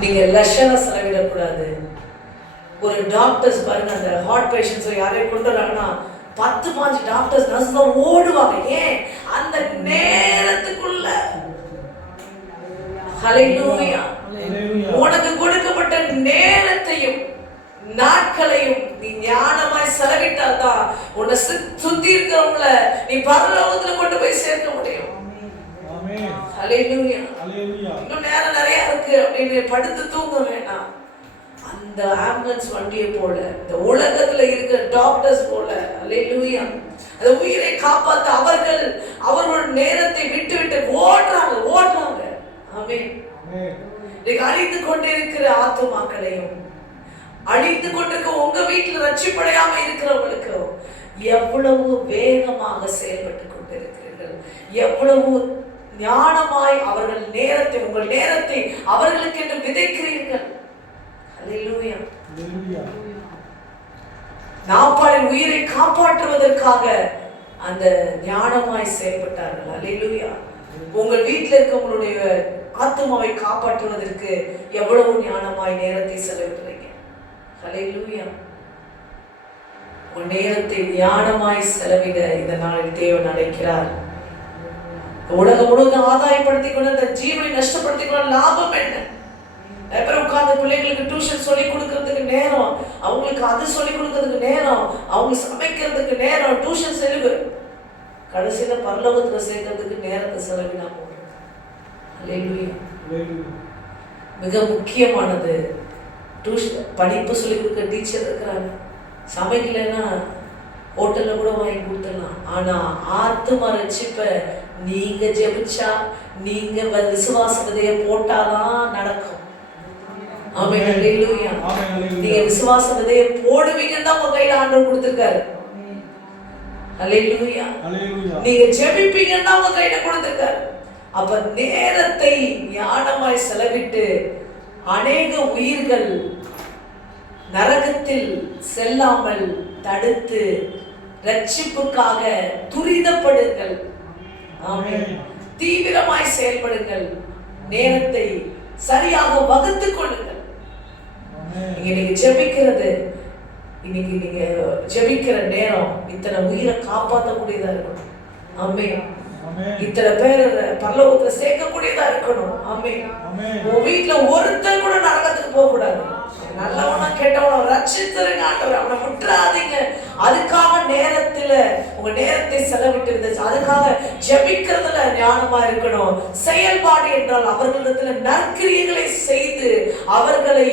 நீங்க லட்சண செலவிடக்கூடாது. ஒரு டாக்டர்ஸ் பாருங்க அந்த ஹார்ட் பேஷண்ட்ஸ் யாரையும் கொண்டு வராங்கன்னா பத்து பாஞ்சு டாக்டர்ஸ் நர்ஸ் தான் ஓடுவாங்க. ஏன்? அந்த நேரத்துக்குள்ள. உனக்கு கொடுக்கப்பட்ட நேரத்தையும் நாட்களையும் நீ ஞானமாய் செலவிட்டாதான் உன்னை சு- சுத்தி இருக்கிறவங்கள நீ பரலோகத்துல கொண்டு போய் சேர்க்க முடியும். இன்னும் நேரம் நிறைய இருக்கு அப்படின்னு படுத்து தூங்க வேணாம். அந்த ஆம்புலன்ஸ் வண்டியை போல இந்த உலகத்துல இருக்கிற டாக்டர்ஸ் போல அல்லேலூயா அந்த உயிரை காப்பாத்த அவர்கள் அவர்களோட நேரத்தை விட்டு விட்டு ஓடுறாங்க ஓடுறாங்க. ஆமென். இன்னைக்கு அழிந்து கொண்டிருக்கிற ஆத்துமாக்களையும் அழிந்து கொண்டிருக்க உங்க வீட்டுல ரட்சிப்படையாம இருக்கிறவங்களுக்கு எவ்வளவு வேகமாக செயல்பட்டு கொண்டிருக்கிறீர்கள். எவ்வளவு ஞானமாய் அவர்கள் நேரத்தை உங்கள் நேரத்தை அவர்களுக்கு என்று விதைக்கிறீர்கள். நாப்பாளின் உயிரை காப்பாற்றுவதற்காக அந்த ஞானமாய் செயல்பட்டார்கள். அல்லேலூயா. உங்கள் வீட்டில் இருக்கவங்களுடைய ஆத்மாவை காப்பாற்றுவதற்கு எவ்வளவு ஞானமாய் நேரத்தை செலவிடுறீங்க? அல்லேலூயா. உன் நேரத்தை ஞானமாய் செலவிட இந்த நாளில் தேவன் அழைக்கிறார். உலகம் முழுவதும் ஆதாயப்படுத்திக் கொண்டு அந்த ஜீவனை நஷ்டப்படுத்திக் கொள்ள லாபம் என்ன? நிறைய பேர் உட்கார்ந்து பிள்ளைங்களுக்கு டியூஷன் சொல்லி கொடுக்கறதுக்கு நேரம் அவங்களுக்கு அது சொல்லி கொடுக்கறதுக்கு நேரம் அவங்க சமைக்கிறதுக்கு நேரம் டியூஷன் செலவு. கடைசியில பரலோகத்துல சேர்க்கறதுக்கு நேரத்தை செலவினா போதும். மிக முக்கியமானது. டியூஷன் படிப்பு சொல்லி கொடுக்க டீச்சர் இருக்கிறாங்க. சமைக்கலைன்னா ஹோட்டல்ல கூட வாங்கி கொடுத்துடலாம். ஆனா ஆத்தும ரட்சிப்ப நீங்க ஜெபிச்சா நீங்க விசுவாச விதைய போட்டாதான் நடக்கும். நீங்க விசுவாச விதைய போடுவீங்கன்னு தான் உங்க கையில ஆண்டவர் கொடுத்திருக்காரு. நீங்க ஜெபிப்பீங்கன்னா உங்க கையில கொடுத்திருக்காரு. அப்ப நேரத்தை ஞானமாய் செலவிட்டு அநேக உயிர்கள் நரகத்தில் செல்லாமல் தடுத்து ரட்சிப்புக்காக துரிதப்படுங்கள். ஆமென். தீவிரமாய் செயல்படுங்கள். நேரத்தை சரியாக வகுத்துக் கொள்ளுங்கள். நீங்க நீங்க ஜெபிக்கிறது இன்னைக்கு நீங்க ஜெபிக்கிற நேரம் இத்தனை உயிரை காப்பாற்றக்கூடியதா இருக்கணும். ஆமென். இத்தனை பேர் பரலோகத்துல சேர்க்கக்கூடியதா இருக்கணும். ஆமென். உங்க வீட்டுல ஒருத்தர் கூட நரகத்துக்கு போக கூடாது ரட்சித்துருங்க ஆண்டவர் அவனை விட்டுறாதீங்க அதுக்காக நேரத்துல உங்க நேரத்தை செலவிட்டு இருந்துச்சு அதுக்காக ஜெபிக்கிறதுல ஞானமா இருக்கணும். செயல்பாடு என்றால் அவர்களிடத்துல நற்கிரியங்களை செய்து அவர்களை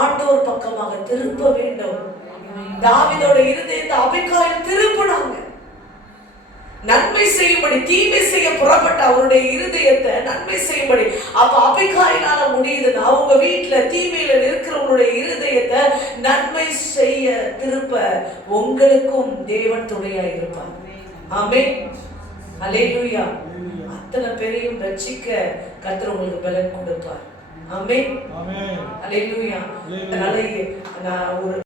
ஆண்டோர் பக்கமாக திருப்ப வேண்டும். தாவிதோட இருதயத்தை அபிகாயில் திருப்பினாங்க. நன்மை செய்யும்படி தீமை செய்ய புறப்பட்ட அவருடைய இருதயத்தை நன்மை செய்யும்படி. அப்ப அபிகாயினால முடியுதுன்னா அவங்க வீட்டுல தீமையில இருக்கிறவங்களுடைய இருதயத்தை நன்மை செய்ய திருப்ப உங்களுக்கும் தேவன் துணையா இருப்பார். ஆமே அலேலூயா அத்தனை பேரையும் ரட்சிக்க கர்த்தர் உங்களுக்கு பலன் கொடுப்பார். ஆமே. அலேலூயா அதனால நான் ஒரு